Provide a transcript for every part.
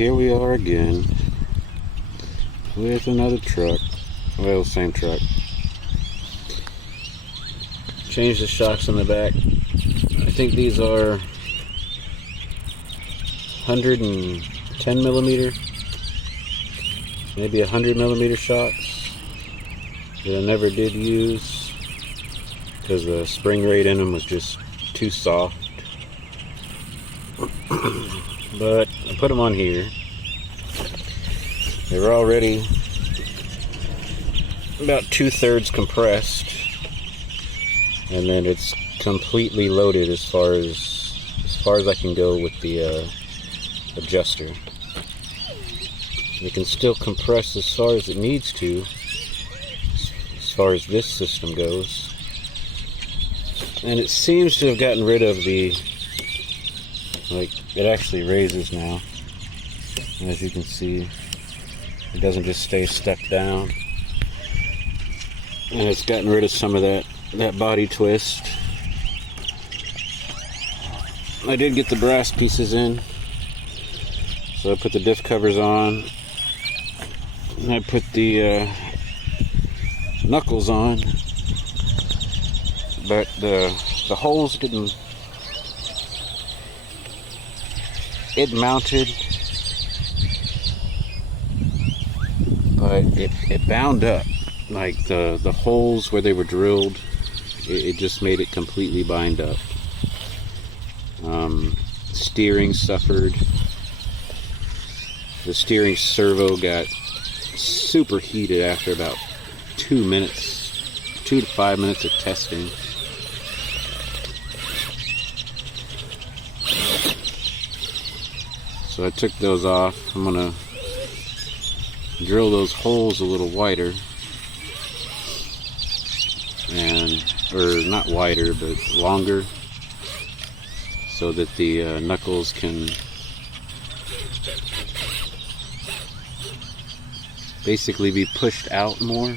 here we are again with another truck. Well, same truck. Changed the shocks on the back. I think these are 110 millimeter, maybe 100 millimeter shocks that I never did use because the spring rate in them was just too soft. But I put them on here. They were already about 2/3 compressed, and then it's completely loaded as far as I can go with the adjuster. It can still compress as far as it needs to, as far as this system goes, and it seems to have gotten rid of the, like, it actually raises now, as you can see. It doesn't just stay stuck down, and it's gotten rid of some of that body twist. I did get the brass pieces in, so I put the diff covers on, and I put the knuckles on, but the holes didn't. It mounted, but it bound up. Like the holes where they were drilled, it just made it completely bind up. Steering suffered. The steering servo got super heated after about 2 to 5 minutes of testing. So I took those off. I'm gonna drill those holes a little wider, or not wider, but longer, so that the knuckles can basically be pushed out more.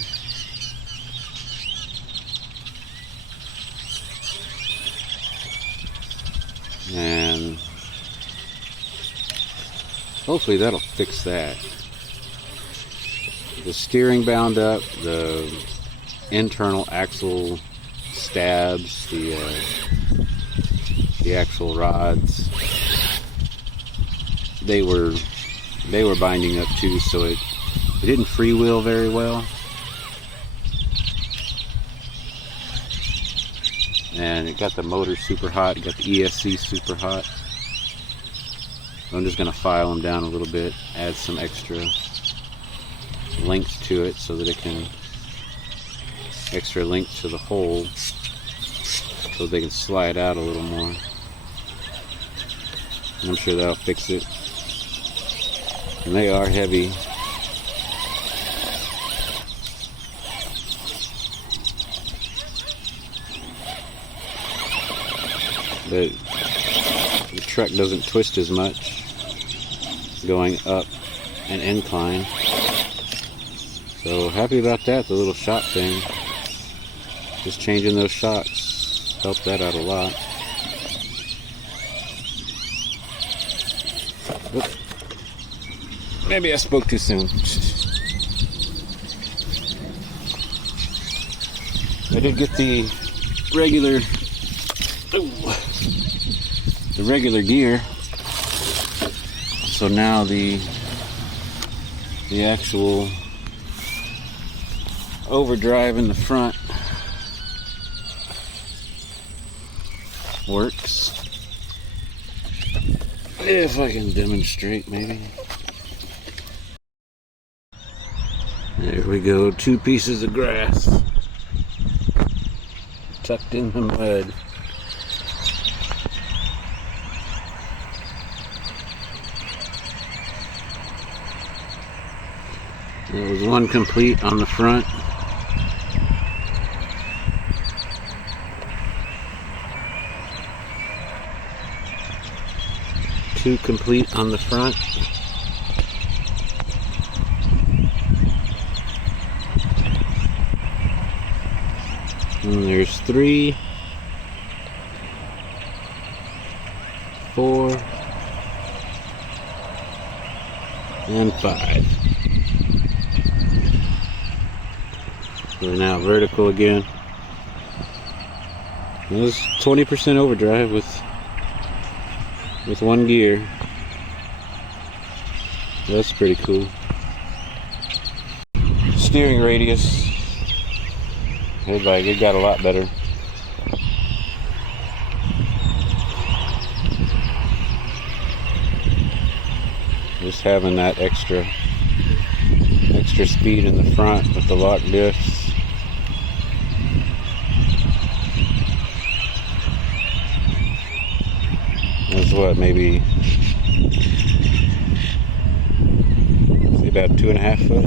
And hopefully that'll fix that. The steering bound up, the internal axle stabs, the actual rods, they were binding up too, so it didn't freewheel very well, and it got the motor super hot. It got the ESC super hot. So I'm just going to file them down a little bit, add some extra length to it so that it can, extra length to the hole so they can slide out a little more. And I'm sure that'll fix it. And they are heavy. But the truck doesn't twist as much going up an incline. So happy about that, the little shock thing. Just changing those shocks helped that out a lot. Oops. Maybe I spoke too soon. I did get the regular gear, so now the actual overdrive in the front works. If I can demonstrate, maybe. There we go, 2 pieces of grass tucked in the mud. There was one complete on the front. Two complete on the front. And there's 3, 4, and 5. We're now vertical again. It was 20% overdrive with 1 gear. That's pretty cool. Steering radius. It got a lot better. Just having that extra speed in the front with the lock diffs. That's what, maybe say about 2.5 foot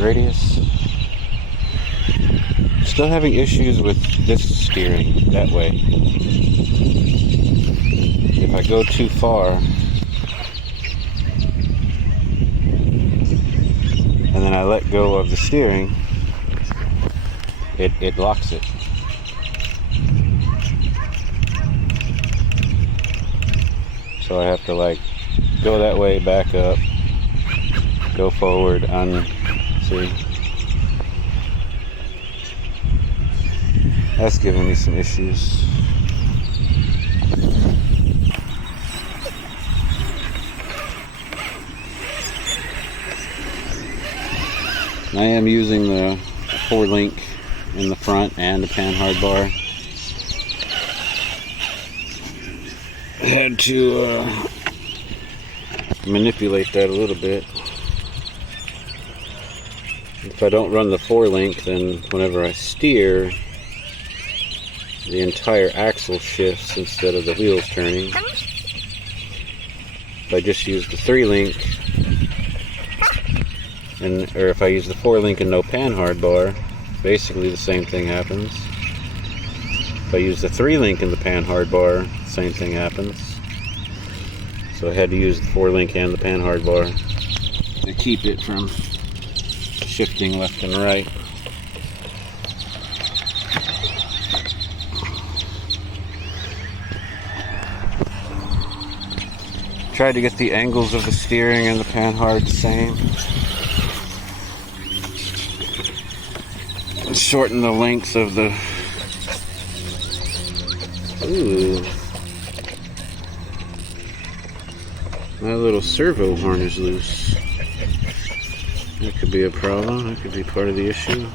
radius. Still having issues with this steering that way. If I go too far and then I let go of the steering, it locks it. So I have to like go that way, back up, go forward, see. That's giving me some issues. I am using the 4-link in the front and the panhard bar. I had to manipulate that a little bit. If I don't run the 4-link, then whenever I steer, the entire axle shifts instead of the wheels turning. If I just use the 3-link, or if I use the 4-link and no panhard bar, basically the same thing happens. If I use the 3-link and the panhard bar, same thing happens. So I had to use the 4-link and the panhard bar to keep it from shifting left and right. Tried to get the angles of the steering and the panhard the same. And shorten the length of the... Ooh. My little servo horn is loose. That could be a problem. That could be part of the issue.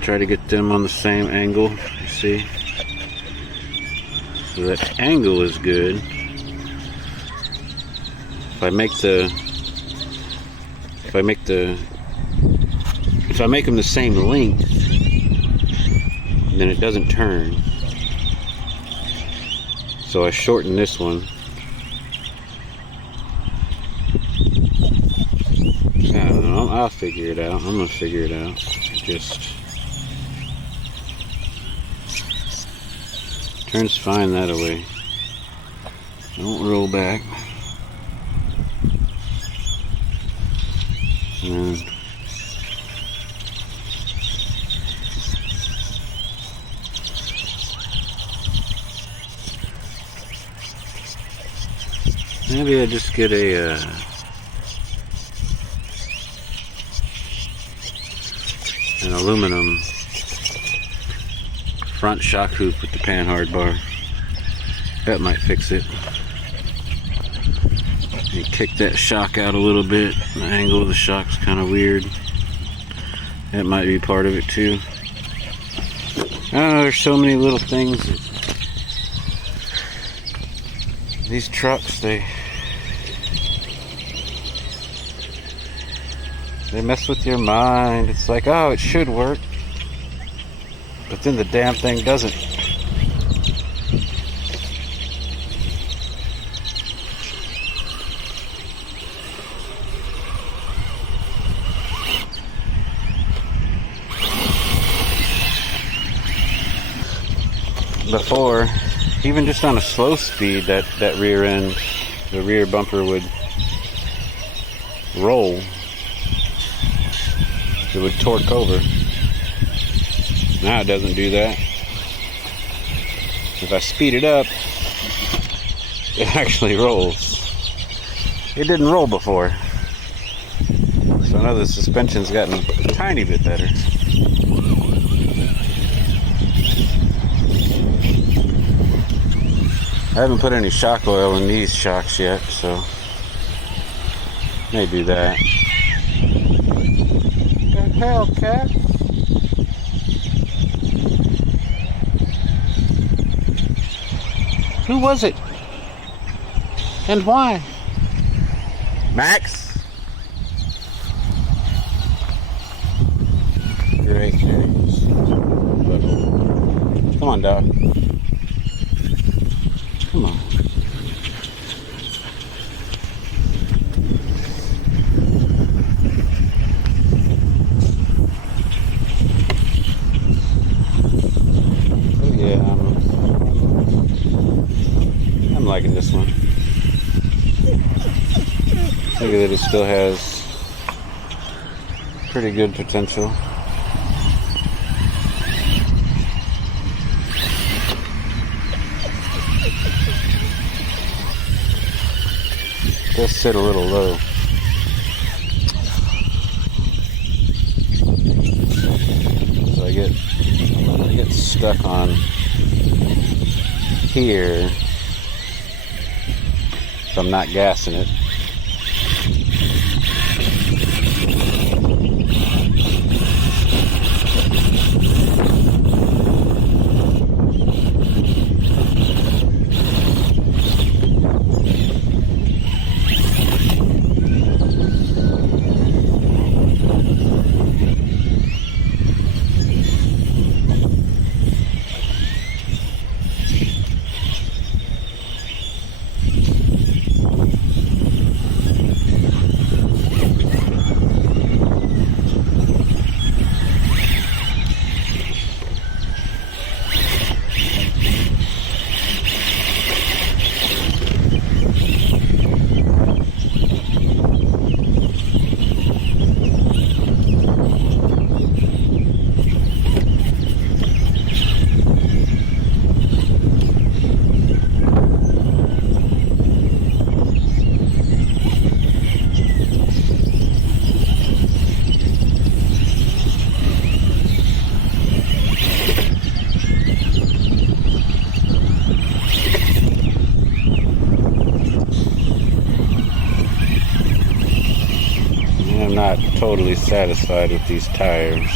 Try to get them on the same angle, you see. So that angle is good. If I make them the same length, then it doesn't turn. So I shorten this one. I don't know, I'll figure it out. I'm gonna figure it out. Just turns fine that way. Don't roll back. And maybe I just get an aluminum front shock hoop with the panhard bar. That might fix it. You kick that shock out a little bit. The angle of the shock's kind of weird. That might be part of it too. I don't know, there's so many little things. These trucks, they mess with your mind. It's like, oh, it should work. But then the damn thing doesn't. Before, even just on a slow speed, that rear end, the rear bumper would roll. It would torque over. Now it doesn't do that. If I speed it up, it actually rolls. It didn't roll before. So I know the suspension's gotten a tiny bit better. I haven't put any shock oil in these shocks yet, so may do that. What the hell, cat? Who was it? And why? Max? Great news. Come on, dog. Come on. Oh yeah, I'm liking this one. Look at it, it still has pretty good potential. It does sit a little low. So I get stuck on here if I'm not gassing it. I'm not totally satisfied with these tires.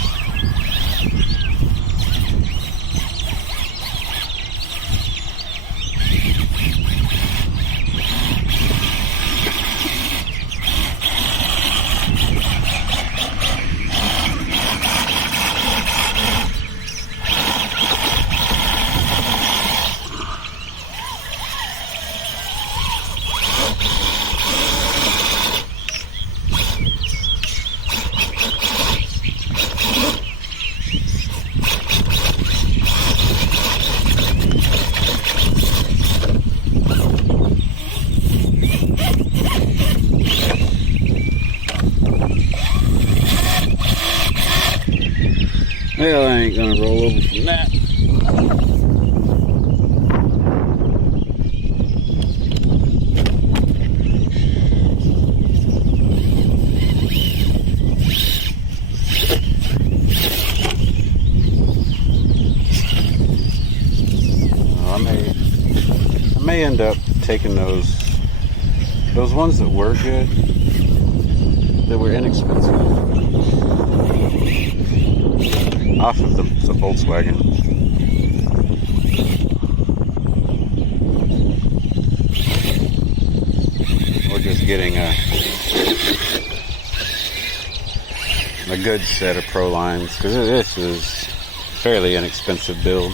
Well, I ain't gonna roll over from that. I may end up taking those ones that were good, that were inexpensive, off of the Volkswagen. Or just getting a good set of Pro lines, because this is a fairly inexpensive build.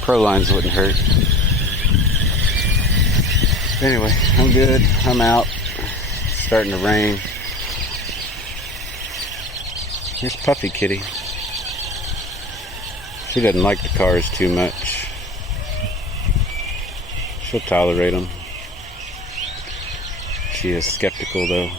Pro lines wouldn't hurt. Anyway, I'm good. I'm out. It's starting to rain. Here's Puffy Kitty. She doesn't like the cars too much. She'll tolerate them. She is skeptical though.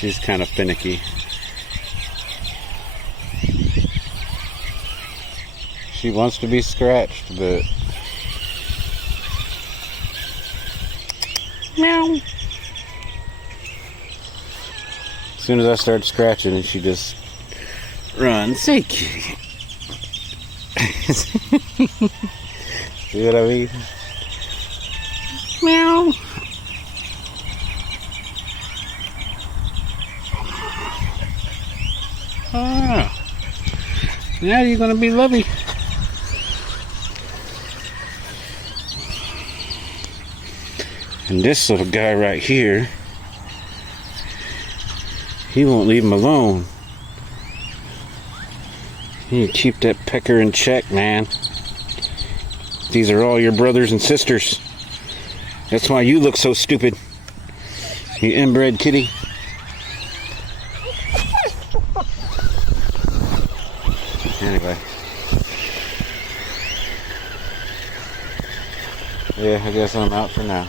She's kind of finicky. She wants to be scratched, but meow. As soon as I start scratching, she just runs. Hey, kitty. See what I mean? Meow. Ah, now you're gonna be lovey. And this little guy right here, he won't leave him alone. You keep that pecker in check, man. These are all your brothers and sisters. That's why you look so stupid. You inbred kitty. Anyway. Yeah, I guess I'm out for now.